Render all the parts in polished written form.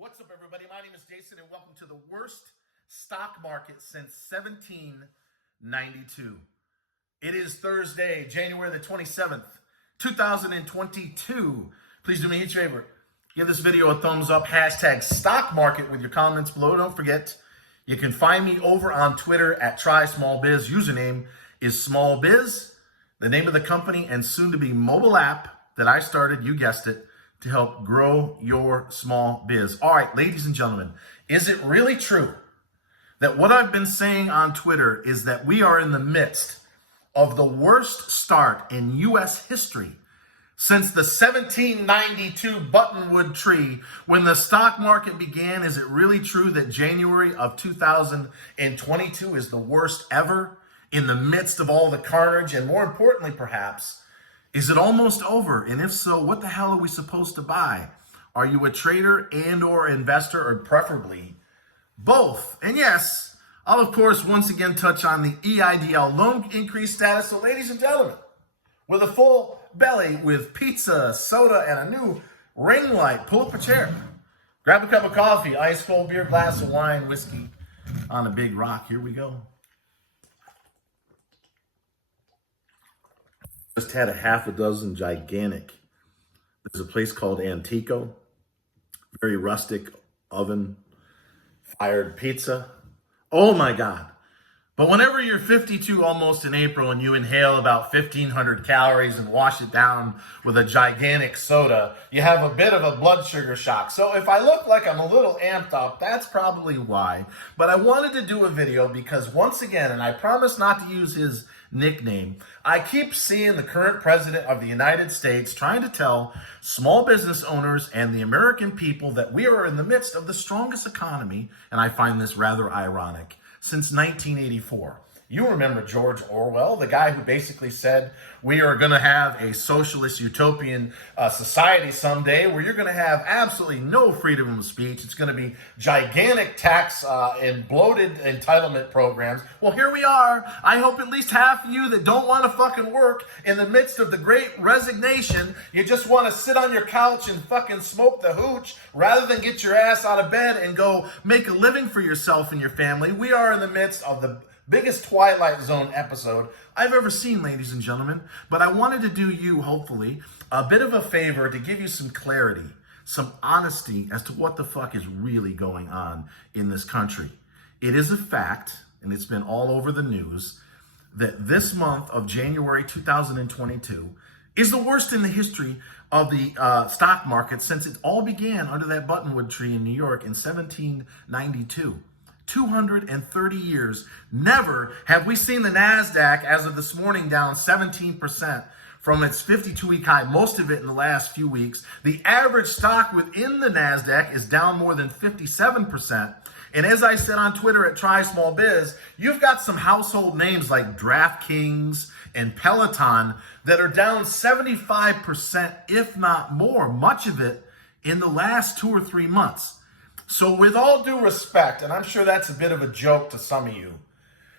What's up, everybody? My name is Jason, and welcome to the worst stock market since 1792. It is Thursday, January the 27th, 2022. Please do me each favor. Give this video a thumbs up, hashtag stock market with your comments below. Don't forget, you can find me over on Twitter at TrySmallBiz. Username is SmallBiz, the name of the company and soon to be mobile app that I started, you guessed it, to help grow your small biz. All right, ladies and gentlemen, is it really true that what I've been saying on Twitter is that we are in the midst of the worst start in U.S. history since the 1792 Buttonwood Tree when the stock market began? Is it really true that January of 2022 is the worst ever in the midst of all the carnage? And more importantly, perhaps, is it almost over? And if so, what the hell are we supposed to buy? Are you a trader and or investor, or preferably both? And yes, I'll of course once again touch on the EIDL loan increase status. So ladies and gentlemen, with a full belly with pizza, soda, and a new ring light, pull up a chair, grab a cup of coffee, ice cold beer, glass of wine, whiskey on a big rock. Here we go. Just had a half a dozen gigantic. There's a place called Antico, very rustic oven fired pizza. Oh my God. But whenever you're 52 almost in April and you inhale about 1,500 calories and wash it down with a gigantic soda, you have a bit of a blood sugar shock. So if I look like I'm a little amped up, that's probably why. But I wanted to do a video because once again, and I promise not to use his nickname, I keep seeing the current president of the United States trying to tell small business owners and the American people that we are in the midst of the strongest economy, and I find this rather ironic, since 1984. You remember George Orwell, the guy who basically said we are going to have a socialist utopian society someday where you're going to have absolutely no freedom of speech. It's going to be gigantic tax and bloated entitlement programs. Well, here we are. I hope at least half of you that don't want to fucking work in the midst of the great resignation, you just want to sit on your couch and fucking smoke the hooch rather than get your ass out of bed and go make a living for yourself and your family. We are in the midst of the biggest Twilight Zone episode I've ever seen, ladies and gentlemen. But I wanted to do you, hopefully, a bit of a favor to give you some clarity, some honesty as to what the fuck is really going on in this country. It is a fact, and it's been all over the news, that this month of January 2022 is the worst in the history of the stock market since it all began under that Buttonwood Tree in New York in 1792. 230 years. Never have we seen the NASDAQ, as of this morning, down 17% from its 52-week high, most of it in the last few weeks. The average stock within the NASDAQ is down more than 57%. And as I said on Twitter at TrySmallBiz, you've got some household names like DraftKings and Peloton that are down 75%, if not more, much of it in the last 2 or 3 months. So with all due respect, and I'm sure that's a bit of a joke to some of you,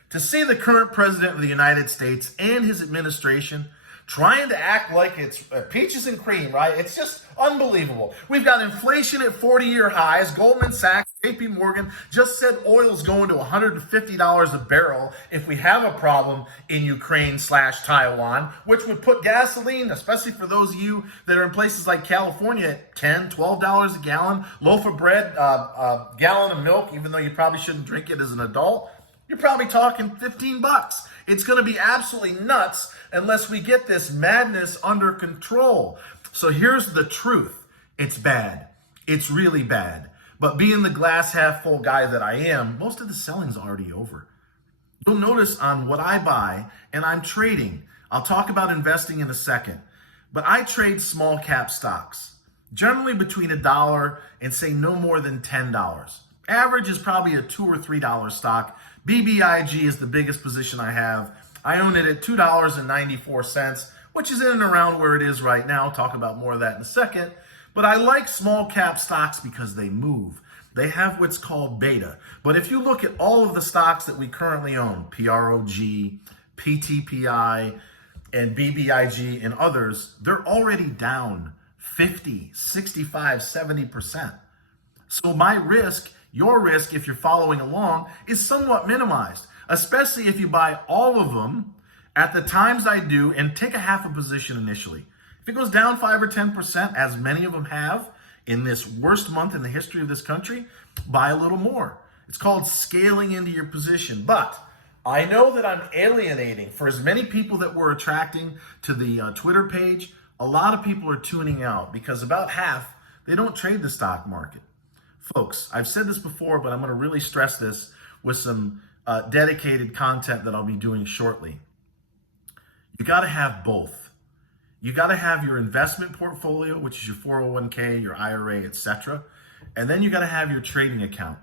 to see the current president of the United States and his administration trying to act like it's peaches and cream, right? It's just unbelievable. We've got inflation at 40-year highs. Goldman Sachs, JP Morgan just said oil's going to $150 a barrel if we have a problem in Ukraine/Taiwan, which would put gasoline, especially for those of you that are in places like California, at $10, $12 a gallon. Loaf of bread, gallon of milk, even though you probably shouldn't drink it as an adult, you're probably talking 15 bucks. It's going to be absolutely nuts unless we get this madness under control. So here's the truth. It's bad. It's really bad. But being the glass half full guy that I am, most of the selling's already over. You'll notice on what I buy, and I'm trading. I'll talk about investing in a second. But I trade small cap stocks, generally between $1 and say no more than $10. Average is probably a $2 or $3 stock. BBIG is the biggest position I have. I own it at $2.94, which is in and around where it is right now. I'll talk about more of that in a second. But I like small cap stocks because they move. They have what's called beta. But if you look at all of the stocks that we currently own, PROG, PTPI, and BBIG and others, they're already down 50, 65, 70%. So my risk, your risk, if you're following along, is somewhat minimized, especially if you buy all of them at the times I do and take a half a position initially. If it goes down 5 or 10%, as many of them have in this worst month in the history of this country, buy a little more. It's called scaling into your position. But I know that I'm alienating for as many people that we're attracting to the Twitter page. A lot of people are tuning out because about half, they don't trade the stock market. Folks, I've said this before, but I'm going to really stress this with some dedicated content that I'll be doing shortly. You got to have both. You got to have your investment portfolio, which is your 401k, your IRA, etc. And then you got to have your trading account.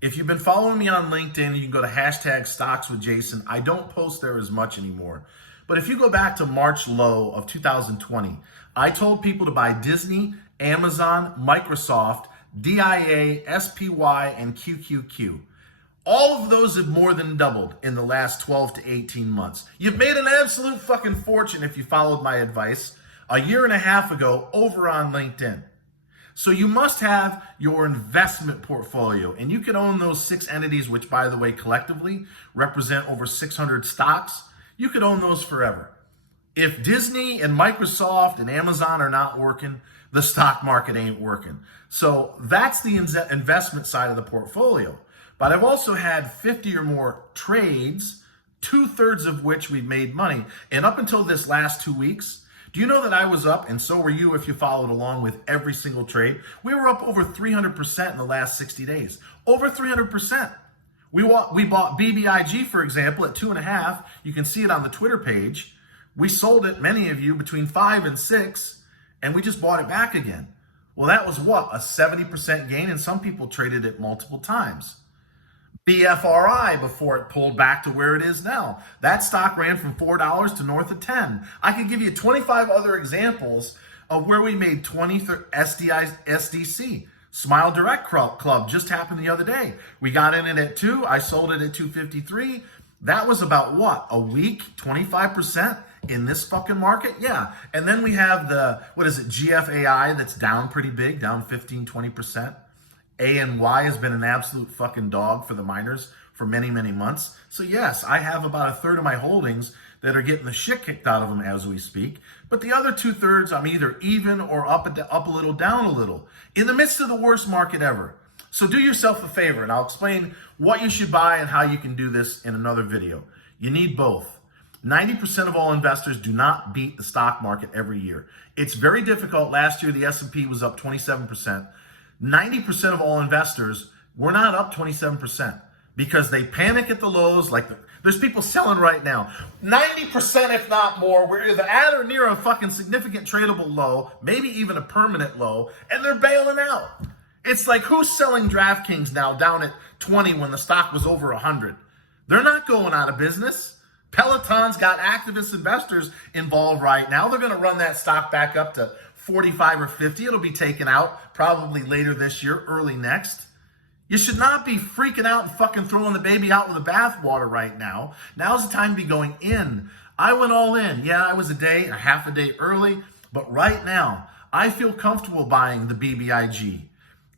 If you've been following me on LinkedIn, you can go to #StocksWithJason. I don't post there as much anymore. But if you go back to March low of 2020, I told people to buy Disney, Amazon, Microsoft, DIA, SPY, and QQQ. All of those have more than doubled in the last 12 to 18 months. You've made an absolute fucking fortune if you followed my advice a year and a half ago over on LinkedIn. So you must have your investment portfolio, and you can own those 6 entities, which, by the way, collectively represent over 600 stocks. You could own those forever. If Disney and Microsoft and Amazon are not working, the stock market ain't working. So that's the investment side of the portfolio. But I've also had 50 or more trades, 2/3 of which we've made money. And up until this last 2 weeks, do you know that I was up, and so were you if you followed along with every single trade? We were up over 300% in the last 60 days. Over 300%. We bought BBIG, for example, at 2.5. You can see it on the Twitter page. We sold it, many of you, between 5 and 6, and we just bought it back again. Well, that was what? A 70% gain, and some people traded it multiple times. BFRI, before it pulled back to where it is now. That stock ran from $4 to north of 10. I could give you 25 other examples of where we made 20 SDC. Smile Direct Club just happened the other day. We got in it at 2. I sold it at 253. That was about what? A week? 25% in this fucking market? Yeah. And then we have the, GFAI that's down pretty big, down 15, 20%. ANY has been an absolute fucking dog for the miners for many, many months. So yes, I have about 1/3 of my holdings that are getting the shit kicked out of them as we speak. But the other 2/3, I'm either even or up a little, down a little, in the midst of the worst market ever. So do yourself a favor, and I'll explain what you should buy and how you can do this in another video. You need both. 90% of all investors do not beat the stock market every year. It's very difficult. Last year, the S&P was up 27%. 90% of all investors were not up 27% because they panic at the lows. There's people selling right now. 90%, if not more, we're either at or near a fucking significant tradable low, maybe even a permanent low, and they're bailing out. It's like, who's selling DraftKings now down at 20 when the stock was over 100? They're not going out of business. Peloton's got activist investors involved right now. They're going to run that stock back up to 45 or 50. It'll be taken out probably later this year, early next. You should not be freaking out and fucking throwing the baby out with the bathwater right now. Now's the time to be going in. I went all in. Yeah, I was a half a day early, but right now I feel comfortable buying the BBIG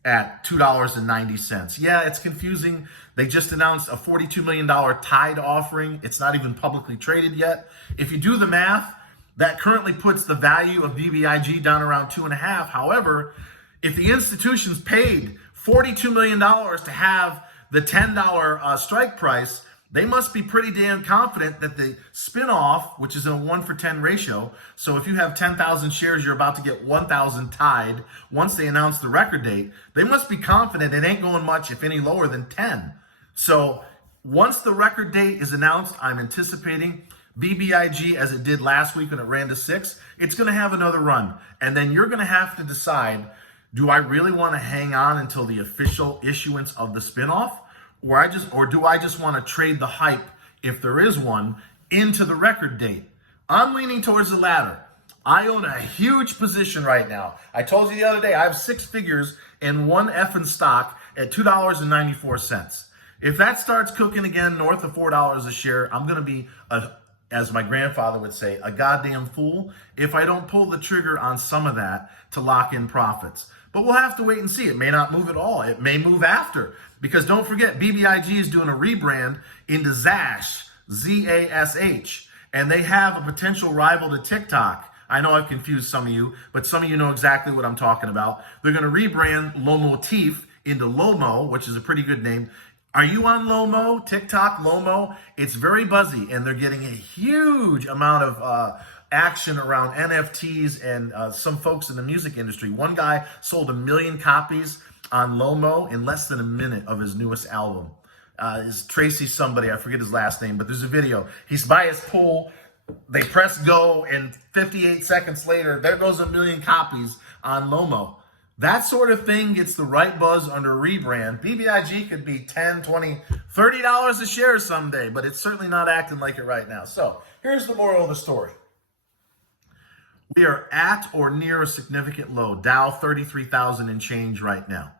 at $2.90. Yeah, it's confusing. They just announced a $42 million Tide offering. It's not even publicly traded yet. If you do the math, that currently puts the value of BBIG down around 2.5. However, if the institutions paid $42 million to have the $10 strike price, they must be pretty damn confident that the spinoff, which is in a 1-for-10 ratio, so if you have 10,000 shares, you're about to get 1,000 Tide once they announce the record date. They must be confident it ain't going much, if any, lower than 10. So once the record date is announced, I'm anticipating BBIG, as it did last week when it ran to 6, it's going to have another run. And then you're going to have to decide, do I really want to hang on until the official issuance of the spinoff? Or do I just want to trade the hype, if there is one, into the record date? I'm leaning towards the latter. I own a huge position right now. I told you the other day, I have 6 figures in one effing stock at $2.94. If that starts cooking again north of $4 a share, I'm going to be as my grandfather would say, a goddamn fool if I don't pull the trigger on some of that to lock in profits. But we'll have to wait and see. It may not move at all. It may move after. Because don't forget, BBIG is doing a rebrand into Zash, Z-A-S-H. And they have a potential rival to TikTok. I know I've confused some of you, but some of you know exactly what I'm talking about. They're going to rebrand Lomotif into Lomo, which is a pretty good name. Are you on Lomo, TikTok, Lomo? It's very buzzy, and they're getting a huge amount of action around NFTs and some folks in the music industry. One guy sold 1 million copies on Lomo in less than a minute of his newest album. Is Tracy somebody, I forget his last name, but there's a video. He's by his pool, they press go, and 58 seconds later, there goes 1 million copies on Lomo. That sort of thing gets the right buzz under a rebrand. BBIG could be $10, $20, $30 a share someday, but it's certainly not acting like it right now. So here's the moral of the story. We are at or near a significant low, Dow 33,000 and change right now.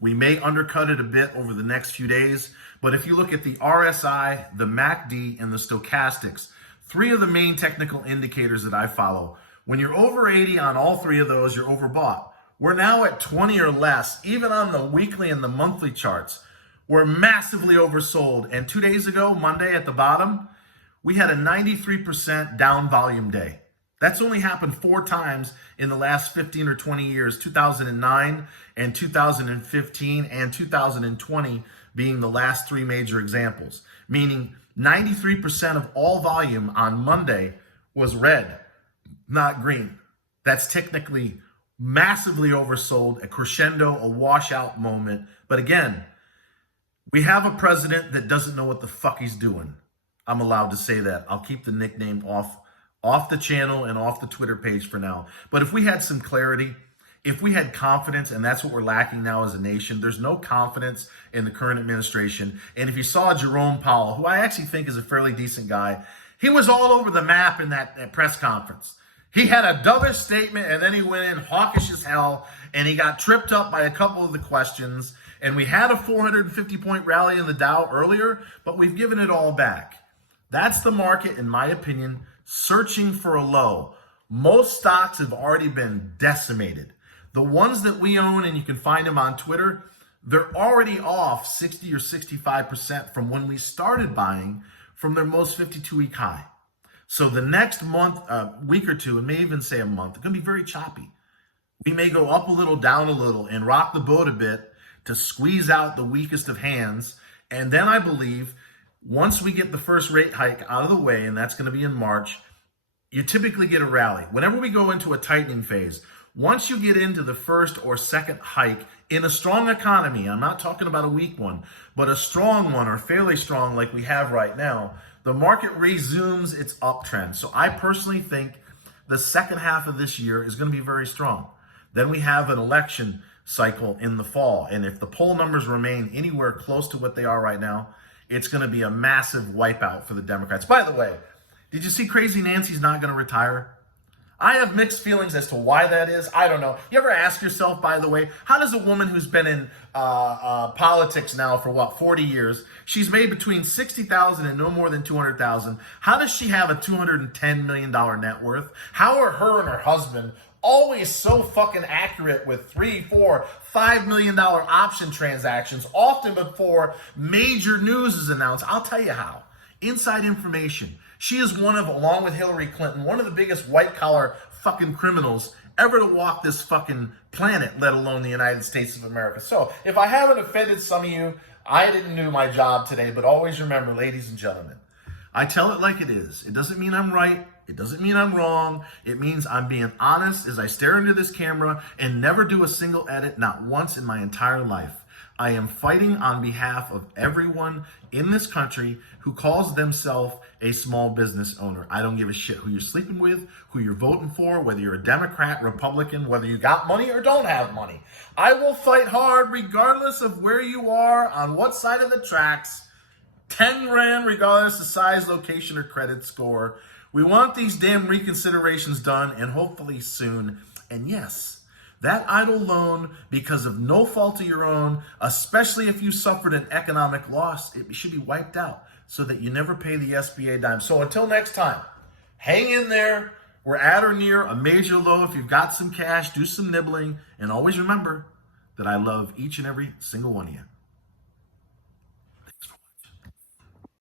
We may undercut it a bit over the next few days, but if you look at the RSI, the MACD, and the stochastics, 3 of the main technical indicators that I follow, when you're over 80 on all 3 of those, you're overbought. We're now at 20 or less, even on the weekly and the monthly charts. We're massively oversold. And 2 days ago, Monday at the bottom, we had a 93% down volume day. That's only happened 4 times in the last 15 or 20 years, 2009 and 2015 and 2020 being the last 3 major examples, meaning 93% of all volume on Monday was red, not green. That's technically massively oversold, a crescendo, a washout moment. But again, we have a president that doesn't know what the fuck he's doing. I'm allowed to say that. I'll keep the nickname off the channel and off the Twitter page for now. But if we had some clarity, if we had confidence, and that's what we're lacking now as a nation, there's no confidence in the current administration. And if you saw Jerome Powell, who I actually think is a fairly decent guy, he was all over the map in that press conference. He had a dovish statement, and then he went in hawkish as hell, and he got tripped up by a couple of the questions. And we had a 450-point rally in the Dow earlier, but we've given it all back. That's the market, in my opinion, searching for a low. Most stocks have already been decimated. The ones that we own, and you can find them on Twitter, they're already off 60 or 65% from when we started buying from their most 52-week high. So the next month, week or two, and may even say a month, it's going to be very choppy. We may go up a little, down a little, and rock the boat a bit to squeeze out the weakest of hands. And then I believe once we get the first rate hike out of the way, and that's going to be in March, you typically get a rally. Whenever we go into a tightening phase, once you get into the first or second hike in a strong economy, I'm not talking about a weak one, but a strong one or fairly strong like we have right now, the market resumes its uptrend. So I personally think the second half of this year is going to be very strong. Then we have an election cycle in the fall. And if the poll numbers remain anywhere close to what they are right now, it's going to be a massive wipeout for the Democrats. By the way, did you see Crazy Nancy's not going to retire? I have mixed feelings as to why that is. I don't know. You ever ask yourself, by the way, how does a woman who's been in politics now for 40 years, she's made between $60,000 and no more than $200,000. How does she have a $210 million net worth? How are her and her husband always so fucking accurate with $3, $4, $5 million option transactions, often before major news is announced? I'll tell you how. Inside information. She is one of, along with Hillary Clinton, one of the biggest white-collar fucking criminals ever to walk this fucking planet, let alone the United States of America. So, if I haven't offended some of you, I didn't do my job today, but always remember, ladies and gentlemen, I tell it like it is. It doesn't mean I'm right. It doesn't mean I'm wrong. It means I'm being honest as I stare into this camera and never do a single edit, not once in my entire life. I am fighting on behalf of everyone in this country who calls themselves a small business owner. I don't give a shit who you're sleeping with, who you're voting for, whether you're a Democrat, Republican, whether you got money or don't have money. I will fight hard regardless of where you are, on what side of the tracks. 10 grand regardless of size, location, or credit score. We want these damn reconsiderations done, and hopefully soon. And yes, that idle loan, because of no fault of your own, especially if you suffered an economic loss, it should be wiped out so that you never pay the SBA dime. So until next time, hang in there, We're at or near a major low. If you've got some cash, do some nibbling. And always remember that I love each and every single one of you.